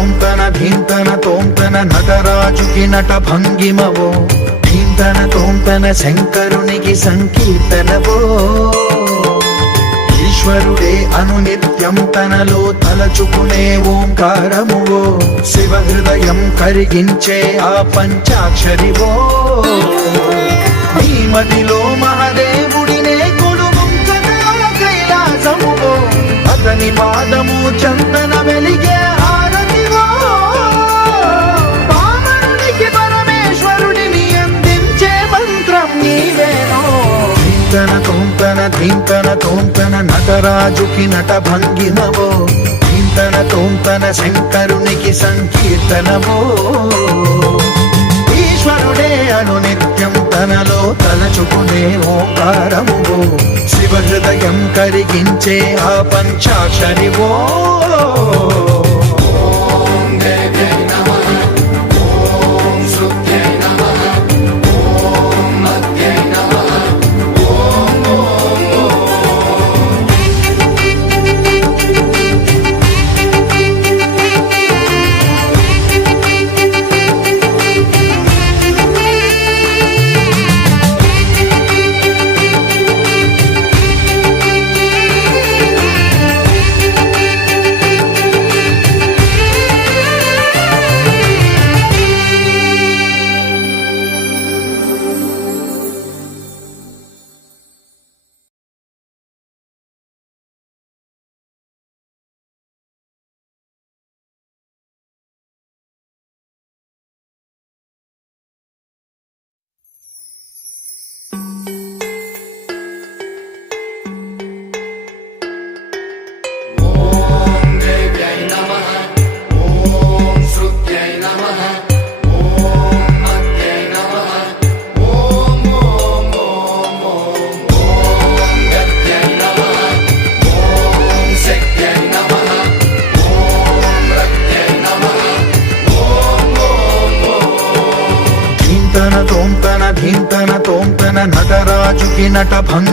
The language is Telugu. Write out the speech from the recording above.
తోంతన ధీంతన తోంతన నటరాజుకి నట భంగిమవో ధీంతన తోంతన శంకరునికి సంకీర్తనవో ఈశ్వరుడే అనునిత్యం తనలో తలచుకునే ఓంకారమువో శివ హృదయం కరిగించే ఆ పంచాక్షరివో నీ మదిలో మహాదేవుడినే కొలువుంచగా కైలాసమువో అతని పాదము చందన వెలిగే హారతివో పామరునికి పరమేశ్వరుడిని అందించే మంత్రం నీవేనో ధీంతన తోంతన ధీంతన తోంతన నటరాజుకి నట భంగిమవో ధీంతన తోంతన శంకరునికి సంకీర్తనవో ఈశ్వరుడే అనునిత్యం తనలో తలచుకునే ఓంకారమువో శివ హృదయం కరిగించే ఆ పంచాక్షరివో ధీంతన తోంతన ధీంతన తోంతన నటరాజుకి నట భంగి